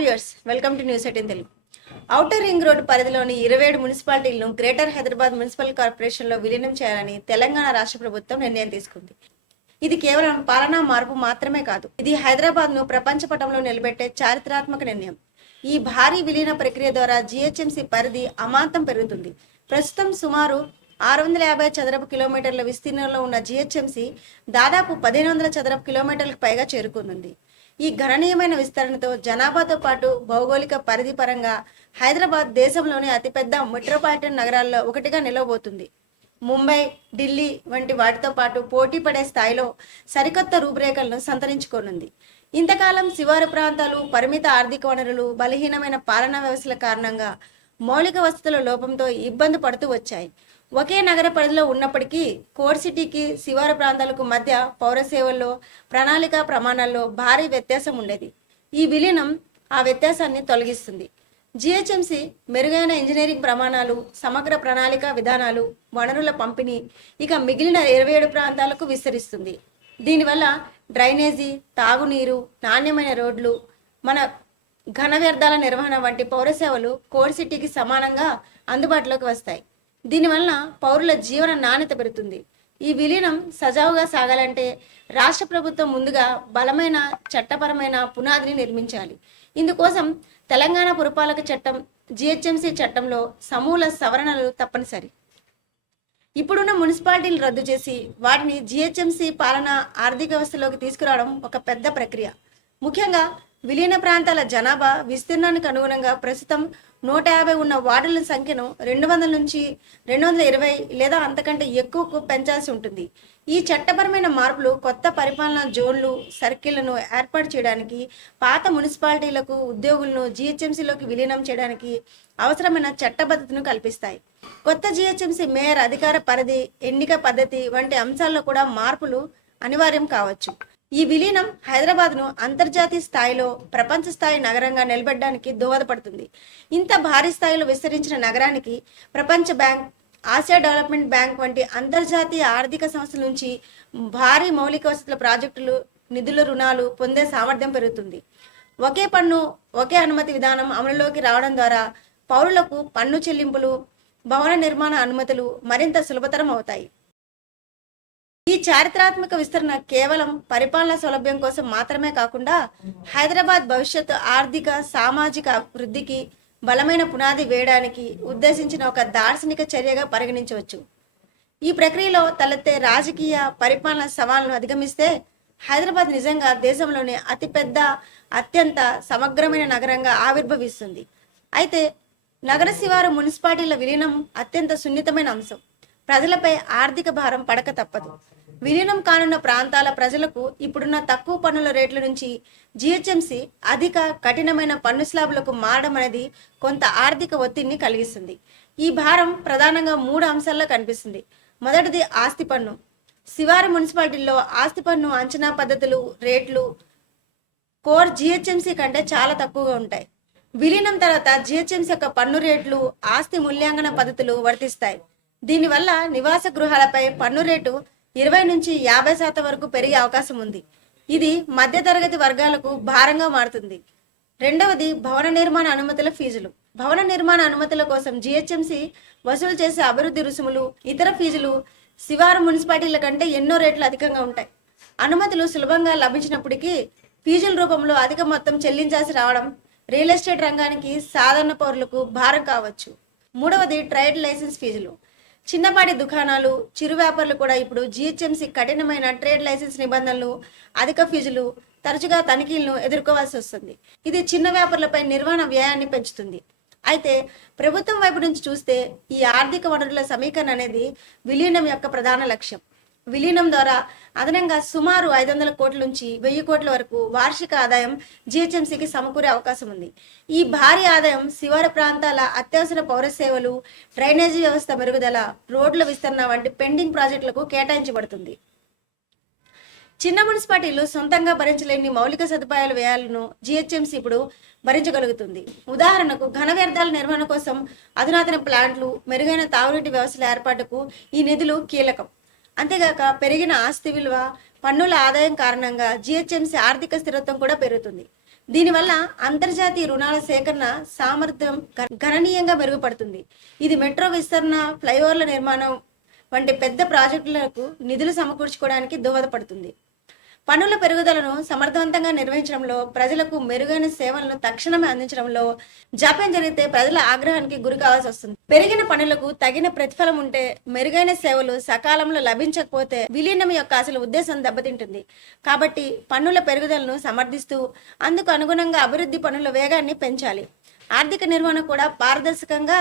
Viewers welcome to news eighteen Telugu outer ring road పరిధిలోని ఇరవై ఏడు మున్సిపాలిటీలను గ్రేటర్ హైదరాబాద్ మున్సిపల్ కార్పొరేషన్లో విలీనం చేయాలని తెలంగాణ రాష్ట్ర ప్రభుత్వం నిర్ణయం తీసుకుంది. ఇది కేవలం పాలనా మార్పు మాత్రమే కాదు ఇది హైదరాబాద్ను ప్రపంచ పటంలో నిలబెట్టే చారిత్రాత్మక నిర్ణయం. ఈ భారీ విలీన ప్రక్రియ ద్వారా జిహెచ్ఎంసి పరిధి అమాంతం పెరుగుతుంది. ప్రస్తుతం సుమారు ఆరు వందల యాభై చదరపు కిలోమీటర్ల విస్తీర్ణంలో ఉన్న జిహెచ్ఎంసి దాదాపు పదిహేను వందల చదరపు కిలోమీటర్లకు పైగా చేరుకుంది. ఈ గణనీయమైన విస్తరణతో జనాభాతో పాటు భౌగోళిక పరిధి పరంగా హైదరాబాద్ దేశంలోని అతిపెద్ద మెట్రోపాలిటన్ నగరాల్లో ఒకటిగా నిలవబోతుంది. ముంబై ఢిల్లీ వంటి వాటితో పాటు పోటీ పడే స్థాయిలో సరికొత్త రూపురేఖలను సంతరించుకోనుంది. ఇంతకాలం శివారు ప్రాంతాలు పరిమిత ఆర్థిక వనరులు బలహీనమైన పాలనా వ్యవస్థల కారణంగా మౌలిక వసతుల లోపంతో ఇబ్బంది పడుతూ వచ్చాయి. ఒకే నగర పరిధిలో ఉన్నప్పటికీ కోర్ సిటీకి శివారు ప్రాంతాలకు మధ్య పౌర సేవల్లో ప్రణాళిక ప్రమాణాల్లో భారీ వ్యత్యాసం ఉండేది. ఈ విలీనం ఆ వ్యత్యాసాన్ని తొలగిస్తుంది. జిహెచ్ఎంసి మెరుగైన ఇంజనీరింగ్ ప్రమాణాలు సమగ్ర ప్రణాళిక విధానాలు వనరుల పంపిణీ ఇక మిగిలిన ఇరవై ఏడు ప్రాంతాలకు విస్తరిస్తుంది. దీనివల్ల డ్రైనేజీ తాగునీరు నాణ్యమైన రోడ్లు మన ఘన వ్యర్థాల నిర్వహణ వంటి పౌర సేవలు కోడ్ సిటీకి సమానంగా అందుబాటులోకి వస్తాయి. దీనివలన పౌరుల జీవన నాణ్యత పెరుగుతుంది. ఈ విలీనం సజావుగా సాగాలంటే రాష్ట్ర ప్రభుత్వం ముందుగా బలమైన చట్టపరమైన పునాదిని నిర్మించాలి. ఇందుకోసం తెలంగాణ పురపాలక చట్టం జిహెచ్ఎంసీ చట్టంలో సమూల సవరణలు తప్పనిసరి. ఇప్పుడున్న మున్సిపాలిటీలు రద్దు చేసి వాటిని జిహెచ్ఎంసీ పాలన ఆర్థిక వ్యవస్థలోకి తీసుకురావడం ఒక పెద్ద ప్రక్రియ. ముఖ్యంగా విలీన ప్రాంతాల జనాభా విస్తీర్ణానికి అనుగుణంగా ప్రస్తుతం నూట యాభై ఉన్న వార్డుల సంఖ్యను రెండు వందల నుంచి రెండు వందల ఇరవై లేదా అంతకంటే ఎక్కువకు పెంచాల్సి ఉంటుంది. ఈ చట్టపరమైన మార్పులు కొత్త పరిపాలనా జోన్లు సర్కిళ్ళను ఏర్పాటు చేయడానికి పాత మున్సిపాలిటీలకు ఉద్యోగులను జిహెచ్ఎంసీలోకి విలీనం చేయడానికి అవసరమైన చట్టబద్ధతను కల్పిస్తాయి. కొత్త జిహెచ్ఎంసీ మేయర్ అధికార పరిధి ఎన్నిక పద్ధతి వంటి అంశాల్లో కూడా మార్పులు అనివార్యం కావచ్చు. ఈ విలీనం హైదరాబాద్ను అంతర్జాతీయ స్థాయిలో ప్రపంచ స్థాయి నగరంగా నిలబెట్టడానికి దోహదపడుతుంది. ఇంత భారీ స్థాయిలో విస్తరించిన నగరానికి ప్రపంచ బ్యాంక్ ఆసియా డెవలప్మెంట్ బ్యాంక్ వంటి అంతర్జాతీయ ఆర్థిక సంస్థల నుంచి భారీ మౌలిక వసతుల ప్రాజెక్టులు నిధుల రుణాలు పొందే సామర్థ్యం పెరుగుతుంది. ఒకే పన్ను ఒకే అనుమతి విధానం అమలులోకి రావడం ద్వారా పౌరులకు పన్ను చెల్లింపులు భవన నిర్మాణ అనుమతులు మరింత సులభతరం అవుతాయి. ఈ చారిత్రాత్మక విస్తరణ కేవలం పరిపాలన సౌలభ్యం కోసం మాత్రమే కాకుండా హైదరాబాద్ భవిష్యత్ ఆర్థిక సామాజిక అభివృద్ధికి బలమైన పునాది వేయడానికి ఉద్దేశించిన ఒక దార్శనిక చర్యగా పరిగణించవచ్చు. ఈ ప్రక్రియలో తలెత్తే రాజకీయ పరిపాలన సవాళ్ళను అధిగమిస్తే హైదరాబాద్ నిజంగా దేశంలోని అతిపెద్ద అత్యంత సమగ్రమైన నగరంగా ఆవిర్భవిస్తుంది. అయితే నగర శివారు మున్సిపాలిటీల విలీనం అత్యంత సున్నితమైన అంశం. ప్రజలపై ఆర్థిక భారం పడక తప్పదు. విలీనం కానున్న ప్రాంతాల ప్రజలకు ఇప్పుడున్న తక్కువ పన్నుల రేట్ల నుంచి జిహెచ్ఎంసి అధిక కఠినమైన పన్ను స్లాబులకు మారడం అనేది కొంత ఆర్థిక ఒత్తిడిని కలిగిస్తుంది. ఈ భారం ప్రధానంగా మూడు అంశాల్లో కనిపిస్తుంది. మొదటిది ఆస్తి పన్ను. శివారు మున్సిపాలిటీల్లో ఆస్తి పన్ను అంచనా పద్ధతులు రేట్లు కోర్ జిహెచ్ఎంసీ కంటే చాలా తక్కువగా ఉంటాయి. విలీనం తర్వాత జిహెచ్ఎంసీ యొక్క పన్ను రేట్లు ఆస్తి మూల్యాంకన పద్ధతులు వర్తిస్తాయి. దీనివల్ల నివాస గృహాలపై పన్ను రేటు ఇరవై నుంచి యాభై శాతం వరకు పెరిగే అవకాశం ఉంది. ఇది మధ్యతరగతి వర్గాలకు భారంగా మారుతుంది. రెండవది భవన నిర్మాణ అనుమతుల ఫీజులు. భవన నిర్మాణ అనుమతుల కోసం జిహెచ్ఎంసి వసూలు చేసే అభివృద్ధి రుసుములు ఇతర ఫీజులు శివారు మున్సిపాలిటీల కంటే ఎన్నో రేట్లు అధికంగా ఉంటాయి. అనుమతులు సులభంగా లభించినప్పటికీ ఫీజుల రూపంలో అధిక మొత్తం చెల్లించాల్సి రావడం రియల్ ఎస్టేట్ రంగానికి సాధారణ పౌరులకు భారం కావచ్చు. మూడవది ట్రేడ్ లైసెన్స్ ఫీజులు. చిన్నపాటి దుకాణాలు చిరు వ్యాపారులు కూడా ఇప్పుడు జిహెచ్ఎంసీ కఠినమైన ట్రేడ్ లైసెన్స్ నిబంధనలు అధిక ఫీజులు తరచుగా తనిఖీలను ఎదుర్కోవాల్సి వస్తుంది. ఇది చిన్న వ్యాపారులపై నిర్వహణ వ్యయాన్ని పెంచుతుంది. అయితే ప్రభుత్వం వైపు నుంచి చూస్తే ఈ ఆర్థిక వనరుల సమీకరణ అనేది విలీనం యొక్క ప్రధాన లక్ష్యం. విలీనం ద్వారా అదనంగా సుమారు ఐదు వందల కోట్ల నుంచి వెయ్యి కోట్ల వరకు వార్షిక ఆదాయం జిహెచ్ఎంసీకి సమకూరే అవకాశం ఉంది. ఈ భారీ ఆదాయం శివారు ప్రాంతాల అత్యవసర పౌర సేవలు డ్రైనేజీ వ్యవస్థ మెరుగుదల రోడ్ల విస్తరణ వంటి పెండింగ్ ప్రాజెక్టులకు కేటాయించబడుతుంది. చిన్న మున్సిపాలిటీలు సొంతంగా భరించలేని మౌలిక సదుపాయాల వ్యయాలను జిహెచ్ఎంసీ ఇప్పుడు భరించగలుగుతుంది. ఉదాహరణకు ఘన వ్యర్థాల నిర్వహణ కోసం అధునాతన ప్లాంట్లు మెరుగైన తాగునీటి వ్యవస్థల ఏర్పాటుకు ఈ నిధులు కీలకం. అంతేగాక పెరిగిన ఆస్తి విలువ పన్నుల ఆదాయం కారణంగా జిహెచ్ఎంసీ ఆర్థిక స్థిరత్వం కూడా పెరుగుతుంది. దీనివల్ల అంతర్జాతీయ రుణాల సేకరణ సామర్థ్యం గ- గణనీయంగా మెరుగుపడుతుంది. ఇది మెట్రో విస్తరణ ఫ్లైఓవర్ల నిర్మాణం వంటి పెద్ద ప్రాజెక్టులకు నిధులు సమకూర్చుకోవడానికి దోహదపడుతుంది. పన్నుల పెరుగుదలను సమర్థవంతంగా నిర్వహించడంలో ప్రజలకు మెరుగైన సేవలను తక్షణమే అందించడంలో జాప్యం జరిగితే ప్రజల ఆగ్రహానికి గురి కావాల్సి వస్తుంది. పెరిగిన పనులకు తగిన ప్రతిఫలం ఉంటే మెరుగైన సేవలు సకాలంలో లభించకపోతే విలీనం యొక్క అసలు ఉద్దేశం దెబ్బతింటుంది. కాబట్టి పన్నుల పెరుగుదలను సమర్థిస్తూ అందుకు అనుగుణంగా అభివృద్ధి పనుల వేగాన్ని పెంచాలి. ఆర్థిక నిర్వహణ కూడా పారదర్శకంగా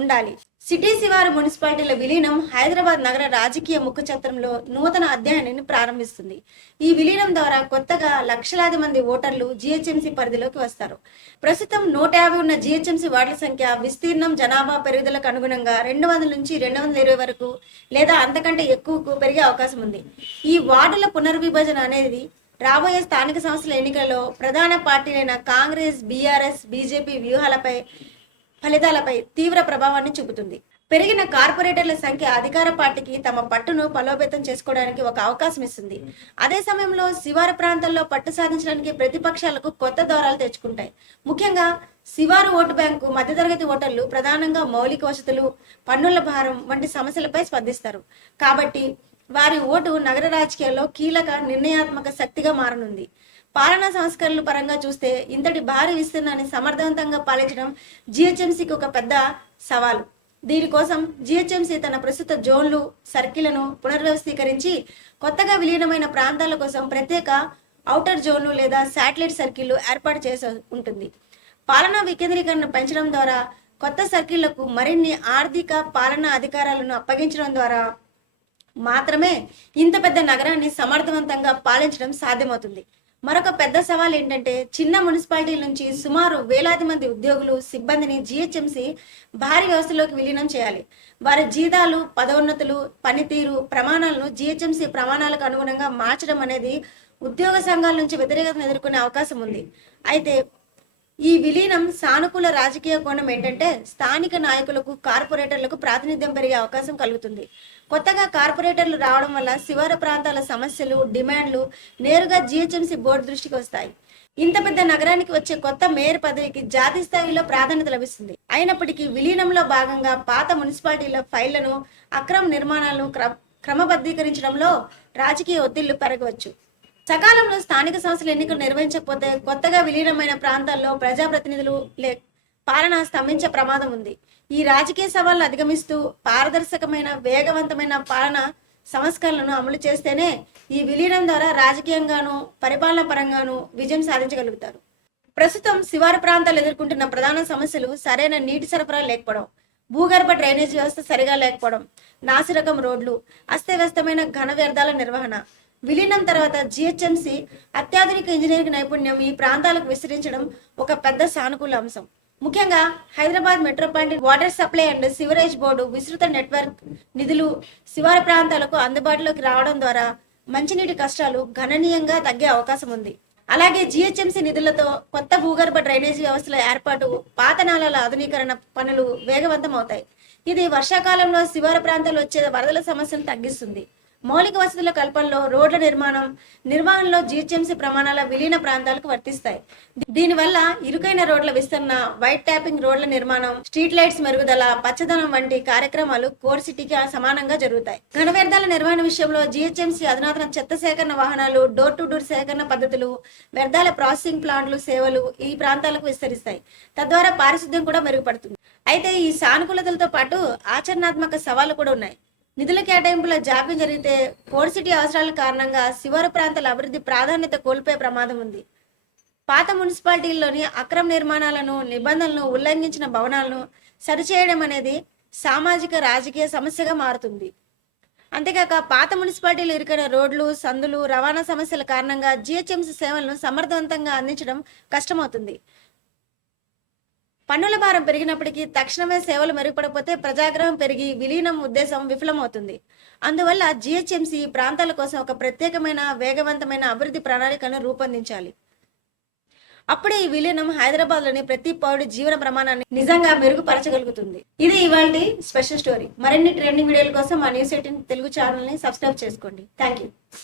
ఉండాలి. సిటీ శివారు మున్సిపాలిటీల విలీనం హైదరాబాద్ నగర రాజకీయ ముఖ చిత్రంలో నూతన అధ్యాయాన్ని ప్రారంభిస్తుంది. ఈ విలీనం ద్వారా కొత్తగా లక్షలాది మంది ఓటర్లు జిహెచ్ఎంసీ పరిధిలోకి వస్తారు. ప్రస్తుతం నూట యాభై ఉన్న జిహెచ్ఎంసీ వార్డుల సంఖ్య విస్తీర్ణం జనాభా పెరుగుదలకు అనుగుణంగా రెండు వందల నుంచి రెండు వందల ఇరవై వరకు లేదా అంతకంటే ఎక్కువకు పెరిగే అవకాశం ఉంది. ఈ వార్డుల పునర్విభజన అనేది రాబోయే స్థానిక సంస్థల ఎన్నికల్లో ప్రధాన పార్టీలైన కాంగ్రెస్ బీఆర్ఎస్ బీజేపీ వ్యూహాలపై ఫలితాలపై తీవ్ర ప్రభావాన్ని చూపుతుంది. పెరిగిన కార్పొరేటర్ల సంఖ్య అధికార పార్టీకి తమ పట్టును బలోపేతం చేసుకోవడానికి ఒక అవకాశం ఇస్తుంది. అదే సమయంలో శివారు ప్రాంతాల్లో పట్టు సాధించడానికి ప్రతిపక్షాలకు కొత్త దూరాలు తెచ్చుకుంటాయి. ముఖ్యంగా శివారు ఓటు బ్యాంకు మధ్యతరగతి ఓటర్లు ప్రధానంగా మౌలిక వసతులు పన్నుల భారం వంటి సమస్యలపై స్పందిస్తారు. కాబట్టి వారి ఓటు నగర రాజకీయాల్లో కీలక నిర్ణయాత్మక శక్తిగా మారనుంది. పాలనా సంస్కరణల పరంగా చూస్తే ఇంతటి భారీ విస్తీర్ణాన్ని సమర్థవంతంగా పాలించడం జిహెచ్ఎంసీకి ఒక పెద్ద సవాలు. దీనికోసం జిహెచ్ఎంసీ తన ప్రస్తుత జోన్లు సర్కిళ్ళను పునర్వ్యవస్థీకరించి కొత్తగా విలీనమైన ప్రాంతాల కోసం ప్రత్యేక అవుటర్ జోన్లు లేదా శాటిలైట్ సర్కిళ్ళు ఏర్పాటు చేసి ఉంటుంది. పాలనా వికేంద్రీకరణ పెంచడం ద్వారా కొత్త సర్కిళ్ళకు మరిన్ని ఆర్థిక పాలనా అధికారాలను అప్పగించడం ద్వారా మాత్రమే ఇంత పెద్ద నగరాన్ని సమర్థవంతంగా పాలించడం సాధ్యమవుతుంది. మరొక పెద్ద సవాల్ ఏంటంటే చిన్న మున్సిపాలిటీల నుంచి సుమారు వేలాది మంది ఉద్యోగులు సిబ్బందిని జిహెచ్ఎంసి భారీ వ్యవస్థలోకి విలీనం చేయాలి. వారి జీతాలు పదోన్నతులు పనితీరు ప్రమాణాలను జిహెచ్ఎంసి ప్రమాణాలకు అనుగుణంగా మార్చడం అనేది ఉద్యోగ సంఘాల నుంచి వ్యతిరేకతను ఎదుర్కొనే అవకాశం ఉంది. అయితే ఈ విలీనం సానుకూల రాజకీయ కోణం ఏంటంటే స్థానిక నాయకులకు కార్పొరేటర్లకు ప్రాతినిధ్యం పెరిగే అవకాశం కలుగుతుంది. కొత్తగా కార్పొరేటర్లు రావడం వల్ల శివార ప్రాంతాల సమస్యలు డిమాండ్లు నేరుగా జిహెచ్ఎంసీ బోర్డు దృష్టికి వస్తాయి. ఇంత పెద్ద నగరానికి వచ్చే కొత్త మేయర్ పదవికి జాతీయ స్థాయిలో ప్రాధాన్యత లభిస్తుంది. అయినప్పటికీ విలీనంలో భాగంగా పాత మున్సిపాలిటీల ఫైళ్ళను అక్రమ నిర్మాణాలను క్ర క్రమబద్ధీకరించడంలో రాజకీయ ఒత్తిళ్ళు పెరగవచ్చు. సకాలంలో స్థానిక సంస్థల ఎన్నికలు నిర్వహించకపోతే కొత్తగా విలీనమైన ప్రాంతాల్లో ప్రజాప్రతినిధులు లే పాలన స్తంభించే ప్రమాదం ఉంది. ఈ రాజకీయ సవాళ్ళు అధిగమిస్తూ పారదర్శకమైన వేగవంతమైన పాలన సంస్కరణలను అమలు చేస్తేనే ఈ విలీనం ద్వారా రాజకీయంగాను పరిపాలన పరంగాను విజయం సాధించగలుగుతారు. ప్రస్తుతం శివారు ప్రాంతాలు ఎదుర్కొంటున్న ప్రధాన సమస్యలు సరైన నీటి సరఫరా లేకపోవడం భూగర్భ డ్రైనేజ్ వ్యవస్థ సరిగా లేకపోవడం నాసిరకం రోడ్లు అస్తవ్యస్తమైన ఘన వ్యర్థాల నిర్వహణ విలీనం తర్వాత జిహెచ్ఎంసి అత్యాధునిక ఇంజనీరింగ్ నైపుణ్యం ఈ ప్రాంతాలకు విస్తరించడం ఒక పెద్ద సానుకూల అంశం. ముఖ్యంగా Hyderabad metropolitan water supply and sewerage board విస్తృత నెట్వర్క్ నిధులు శివారు ప్రాంతాలకు అందుబాటులోకి రావడం ద్వారా మంచినీటి కష్టాలు గణనీయంగా తగ్గే అవకాశం ఉంది. అలాగే జిహెచ్ఎంసీ నిధులతో కొత్త భూగర్భ డ్రైనేజీ వ్యవస్థల ఏర్పాటు పాత నాలాల ఆధునీకరణ పనులు వేగవంతం అవుతాయి ఇది వర్షాకాలంలో శివారు ప్రాంతాలు వచ్చే వరదల సమస్యను తగ్గిస్తుంది. మౌలిక వసతుల కల్పనలో రోడ్ల నిర్మాణం నిర్వహణలో జిహెచ్ఎంసీ ప్రమాణాల విలీన ప్రాంతాలకు వర్తిస్తాయి. దీనివల్ల ఇరుకైన రోడ్ల విస్తరణ వైట్ ట్యాపింగ్ రోడ్ల నిర్మాణం స్ట్రీట్ లైట్స్ మెరుగుదల పచ్చదనం వంటి కార్యక్రమాలు కోర్ సిటీకి సమానంగా జరుగుతాయి. ఘన వ్యర్థాల నిర్వహణ విషయంలో జిహెచ్ఎంసీ అధునాతన చెత్త సేకరణ వాహనాలు డోర్ టు డోర్ సేకరణ పద్ధతులు వ్యర్థాల ప్రాసెసింగ్ ప్లాంట్లు సేవలు ఈ ప్రాంతాలకు విస్తరిస్తాయి. తద్వారా పారిశుద్ధ్యం కూడా మెరుగుపడుతుంది. అయితే ఈ సానుకూలతలతో పాటు ఆచరణాత్మక సవాళ్ళు కూడా ఉన్నాయి. నిధుల కేటాయింపుల జాప్యం జరిగితే కోర్ సిటీ అవసరాల కారణంగా శివారు ప్రాంతాల అభివృద్ధి ప్రాధాన్యత కోల్పోయే ప్రమాదం ఉంది. పాత మున్సిపాలిటీల్లోని అక్రమ నిర్మాణాలను నిబంధనలను ఉల్లంఘించిన భవనాలను సరిచేయడం అనేది సామాజిక రాజకీయ సమస్యగా మారుతుంది. అంతేకాక పాత మున్సిపాలిటీలు ఇరుకైన రోడ్లు సందులు రవాణా సమస్యల కారణంగా జిహెచ్ఎంసీ సేవలను సమర్థవంతంగా అందించడం కష్టమవుతుంది. పన్నుల భారం పెరిగినప్పటికీ తక్షణమే సేవలు మెరుగుపడకపోతే ప్రజాగ్రహం పెరిగి విలీనం ఉద్దేశం విఫలమవుతుంది. అందువల్ల జిహెచ్ఎంసి ఈ ప్రాంతాల కోసం ఒక ప్రత్యేకమైన వేగవంతమైన అభివృద్ధి ప్రణాళికను రూపొందించాలి. అప్పుడే ఈ విలీనం హైదరాబాద్లోని ప్రతి పౌరుడి జీవన ప్రమాణాన్ని నిజంగా మెరుగుపరచగలుగుతుంది. ఇది ఇవాళ స్పెషల్ స్టోరీ. మరిన్ని ట్రెండింగ్ వీడియోల కోసం మా న్యూస్ ఎయిటీన్ తెలుగు ఛానల్ని సబ్స్క్రైబ్ చేసుకోండి. Thank you